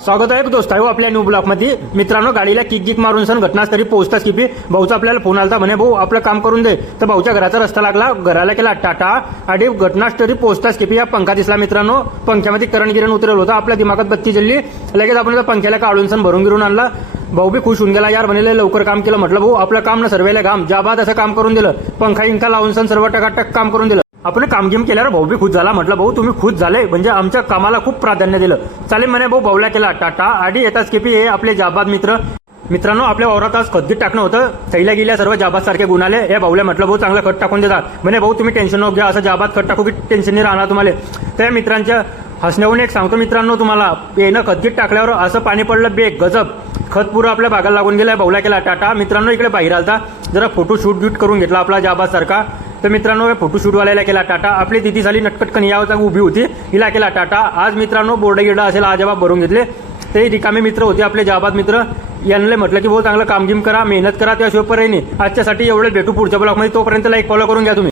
स्वागत आहे दोस्त आहे हो आपल्या न्यू ब्लॉकमध्ये मित्रांनो गाडीला किक गिक मारून सण घटनास्थळी पोहोचताच किपी भाऊचा आपल्याला फोन आला म्हणे भाऊ आपलं काम करून दे. तर भाऊच्या घराचा रस्ता लागला घराला केला टाटा आणि घटनास्थळी पोहोचताच किपी या पंखा दिसला मित्रांनो. पंख्यामध्ये करण गिरण उतरलं होतं आपल्या दिमागात बत्ती जल्ली लगेच आपण पंख्याला काढून सण भरून गिरून आणला. भाऊ बी खुश होऊन गेला यार म्हणले लवकर काम केलं. म्हटलं भाऊ आपलं काम ना सर्वेला काम ज्या बाद असं काम करून दिलं. पंखा इंखा लावून सण सर्व टकाटक काम करून दिलं. आपण काम गेम केल्यावर भाऊ बी खुश झाला. म्हटलं भाऊ तुम्ही खुश झाले. म्हणजे आमच्या कामाला खूप प्राधान्य दिलं. चालेल म्हणे भाऊ बावला केला. टाटा. आडी येताच केपी हे आपले जाबाद मित्र. मित्रांनो आपल्या वावरात आज खतगीत टाकणं होतं. थैल्या गेल्या सर्व जाबाद सारखे गुण आले हे भाऊला म्हटलं भाऊ चांगलं खत टाकून देतात म्हणे भाऊ तुम्ही टेन्शन नको घ्या. असं जाबाद खत टाकू की टेन्शन नाही राहणार तुम्हाला. त्या मित्रांच्या हसण्याहून एक सांगतो मित्रांनो तुम्हाला. येणं खतगीत टाकल्यावर असं पाणी पडलं बेग गजब. खत पुरं आपल्या भागाला लागून गेलाय. भाऊला केला टाटा. मित्रांनो इकडे बाहेर आलता. जरा फोटो शूट ब्यूट करून घेतला आपला जाबाद सारखा तर मित्रांनो फोटोशूटवाल्याला केला टाटा. आपली तिथी झाली नटकटकन यावचा उभी होती. हिला केला टाटा. आज मित्रांनो बोर्डगिर्डा असेल आजोबा भरून घेतले. ते रिकामे मित्र होते आपले जहाबाद मित्र. यांना म्हटलं की भाऊ चांगलं कामगिम करा मेहनत करा त्याशिवाय पर्याय आजच्यासाठी एवढे भेटू पुढच्या ब्लॉकमध्ये तोपर्यंत लाईक फॉलो करून घ्या तुम्ही.